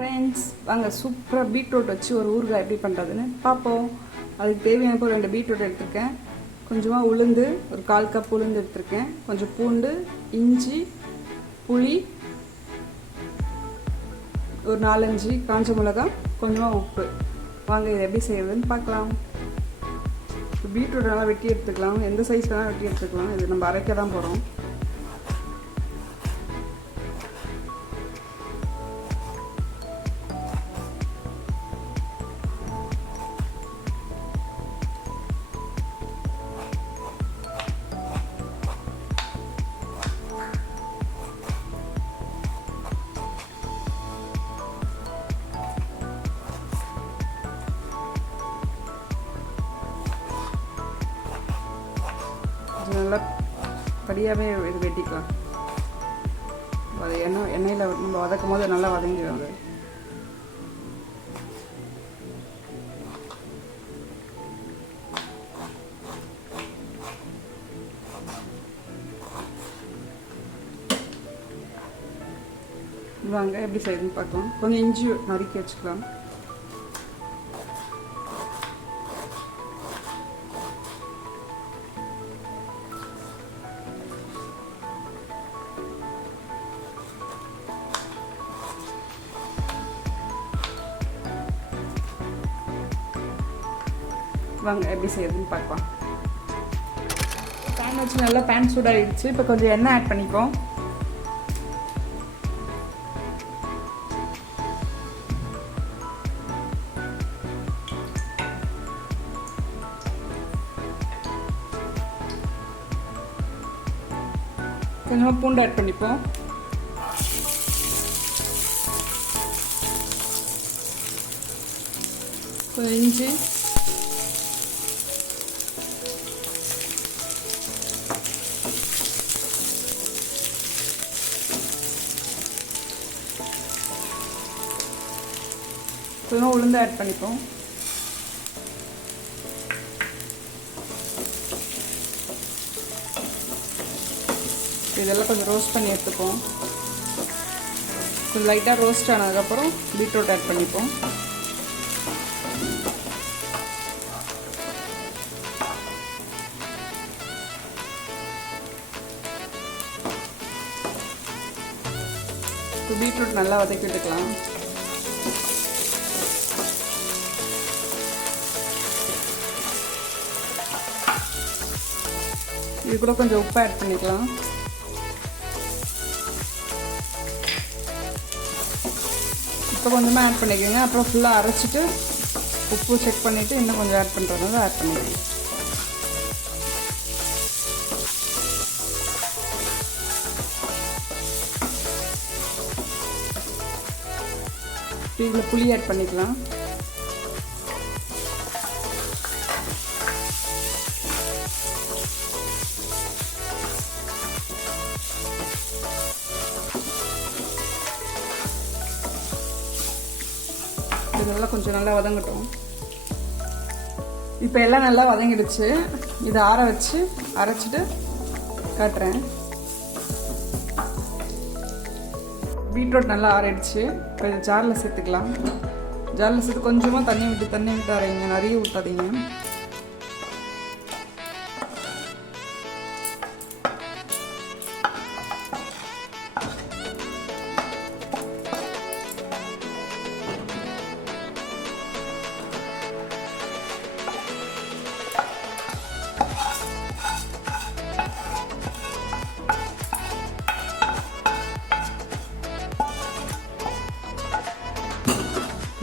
Friends, வாங்க சூப்பராக beetroot வச்சு ஒரு ஊறுகாய் எப்படி பண்ணுறதுன்னு பார்ப்போம். அதுக்கு தேவையான பொருள் 2 பீட்ரூட் எடுத்திருக்கேன், கொஞ்சமாக உளுந்து, ஒரு 1/4 கப் உளுந்து எடுத்திருக்கேன், கொஞ்சம் பூண்டு, இஞ்சி, புளி, ஒரு 4-5 காஞ்ச மிளகாய், கொஞ்சமாக உப்பு. வாங்க இதை எப்படி செய்யறதுன்னு பார்க்கலாம். பீட்ரூட் நல்லா வெட்டி எடுத்துக்கலாம், எந்த சைஸ் வேணால் வெட்டி எடுத்துக்கலாம். இது நம்ம அரைக்க தான் போகிறோம். நல்லா படியாகவே இது வெட்டிக்கலாம். அது எண்ணெயில் நம்ம வதக்கும் போது நல்லா வதங்கிடும். அது வாங்க எப்படி செய்யுதுன்னு பார்க்கலாம். கொஞ்சம் இஞ்சி நறுக்கி வச்சுக்கலாம். வாங்க எப்படி செய்யறதுன்னு பார்க்கலாம். பேன் வச்சு நல்லா பேன் சூடாகிடுச்சு. இப்போ கொஞ்சம் எண்ணெய் ஆட் பண்ணிப்போம். கொஞ்சமாக பூண்டு ஆட் பண்ணிப்போம். கொஞ்சம் இஞ்சி, கொஞ்சம் உளுந்து ஆட் பண்ணிப்போம். இதெல்லாம் கொஞ்சம் ரோஸ்ட் பண்ணி எடுத்துப்போம். கொஞ்சம் லைட்டாக ரோஸ்ட் ஆனதுக்கப்புறம் பீட்ரூட் ஆட் பண்ணிப்போம். பீட்ரூட் நல்லா வதக்கி விட்டுக்கலாம். இது கூட கொஞ்சம் உப்பு ஆட் பண்ணிக்கலாம். இப்போ கொஞ்சமாக ஆட் பண்ணிக்கோங்க. அப்புறம் ஃபுல்லாக அரைச்சிட்டு உப்பு செக் பண்ணிவிட்டு இன்னும் கொஞ்சம் ஆட் பண்ணுறதுனால ஆட் பண்ணிக்கோங்க. இதில் புளி ஆட் பண்ணிக்கலாம். இதெல்லாம் கொஞ்சம் நல்லா வதங்கட்டும். இப்போ எல்லாம் நல்லா வதங்கிடுச்சு. இதை ஆற வச்சு அரைச்சிட்டு காட்டுறேன். பீட்ரூட் நல்லா ஆறிடுச்சு. இப்போ இதை ஜாரில் சேர்த்துக்கலாம். ஜாரில் சேர்த்து கொஞ்சமாக தண்ணி விட்டு அரைங்க, நிறைய ஊற்றாதீங்க.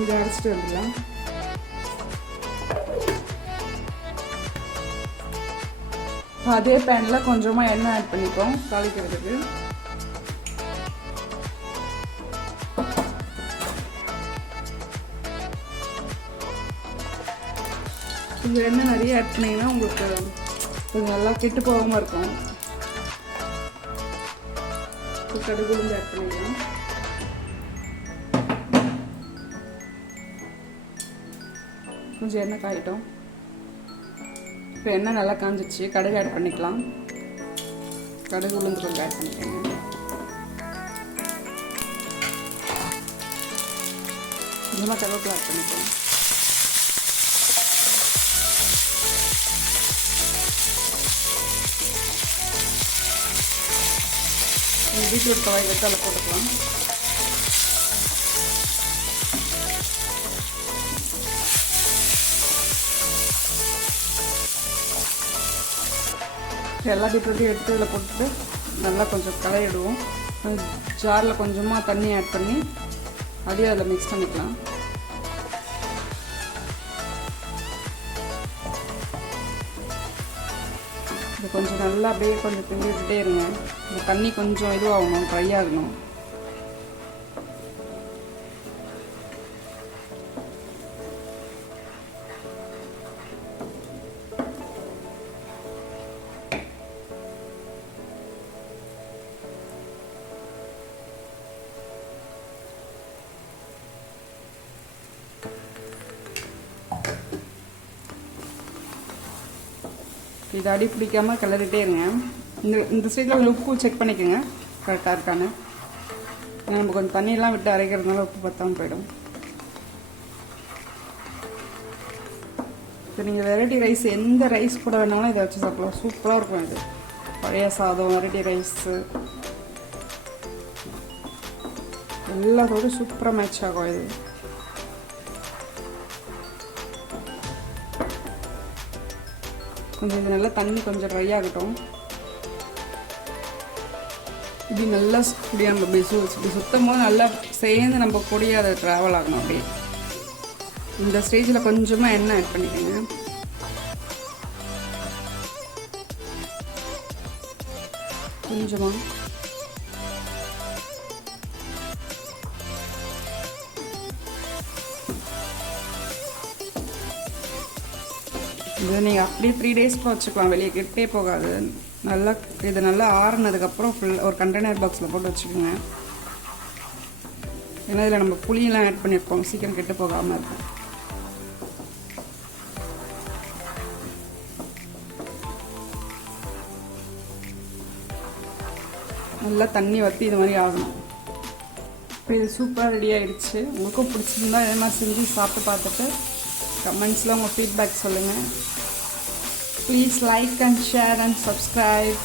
இதை அரைச்சிட்டு வந்துடலாம். அதே பேனில் கொஞ்சமாக எண்ணெய் ஆட் பண்ணிப்போம் தாளிக்கிறதுக்கு. கொஞ்சம் எண்ணெய் நிறைய ஆட் பண்ணிங்கன்னா உங்களுக்கு கொஞ்சம் நல்லா கெட்டு போகாமல் இருக்கும். கடுகு உளுந்து ஆட் பண்ணிக்கலாம். கொஞ்சம் எண்ணெய் காயிட்டோம். இப்போ எண்ணெய் நல்லா காஞ்சிச்சு. கடுகு ஆட் பண்ணிக்கலாம். கடுகு உளுந்து கொஞ்சம் ஆட் பண்ணிக்கோங்க. கொஞ்சமாக கருவேப்பிலை ஆட் பண்ணிக்கலாம். பீட்ரூட் துவையல் எடுத்து அதில் போட்டுக்கலாம். எல்லா பீட்ரூட்டையும் எடுத்து இதில் போட்டுட்டு நல்லா கொஞ்சம் களையிடுவோம். ஜாரில் கொஞ்சமாக தண்ணி ஆட் பண்ணி அதையும் அதில் மிக்ஸ் பண்ணிக்கலாம். இது கொஞ்சம் நல்லா அப்படியே கொஞ்சம் கிண்டி விட்டுட்டே இருங்க. இந்த தண்ணி கொஞ்சம் இதுவாகணும், ட்ரை ஆகணும். இது அடி பிடிக்காமல் கிளறிட்டே இருங்க. இந்த ஸ்டேஜில் உப்பு செக் பண்ணிக்கோங்க கரெக்டாக இருக்கான்னு. நம்ம கொஞ்சம் தண்ணியெல்லாம் விட்டு அரைக்கிறதுனால உப்பு பத்தாமல் போயிடும். இப்போ நீங்கள் வெரைட்டி ரைஸ் எந்த ரைஸ் கூட வேணாலும் இதை வச்சு சாப்பிடலாம். சூப்பராக இருக்கும். இது பழைய சாதம், வெரைட்டி ரைஸு எல்லாத்தோடு சூப்பராக மேட்ச் ஆகும். இது கொஞ்சம் இது நல்லா தண்ணி கொஞ்சம் ட்ரை ஆகட்டும். இப்படி நல்லா இப்படியே நம்ம இப்படி சுத்தம் போது நல்லா சேர்ந்து நம்ம கூடிய அதை ட்ராவல் ஆகணும். அப்படியே இந்த ஸ்டேஜில் கொஞ்சமாக எண்ணெய் ஆட் பண்ணிக்கோங்க. கொஞ்சமாக இது நீங்கள் அப்படியே 3 டேஸ்க்கு வச்சுக்கலாம். வெளியே கெட்டே போகாது. நல்லா இது நல்லா ஆறுனதுக்கப்புறம் ஒரு கண்டெய்னர் பாக்ஸில் போட்டு வச்சுக்கோங்க. ஏன்னா இதில் நம்ம புளியெல்லாம் ஆட் பண்ணியிருக்கோம், சீக்கிரம் கெட்டு போகாமல் இருக்கும். நல்லா தண்ணி வற்றி இது மாதிரி ஆகணும். இப்போ இது சூப்பராக ரெடி ஆகிடுச்சு. உங்களுக்கும் பிடிச்சிருந்தா இதே மாதிரி செஞ்சு சாப்பிட்டு பார்த்துட்டு கமெண்ட்ஸில் உங்கள் ஃபீட்பேக் சொல்லுங்கள். Please like and share and subscribe.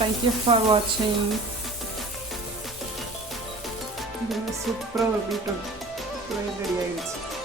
Thank you for watching. This is super beetroot ready.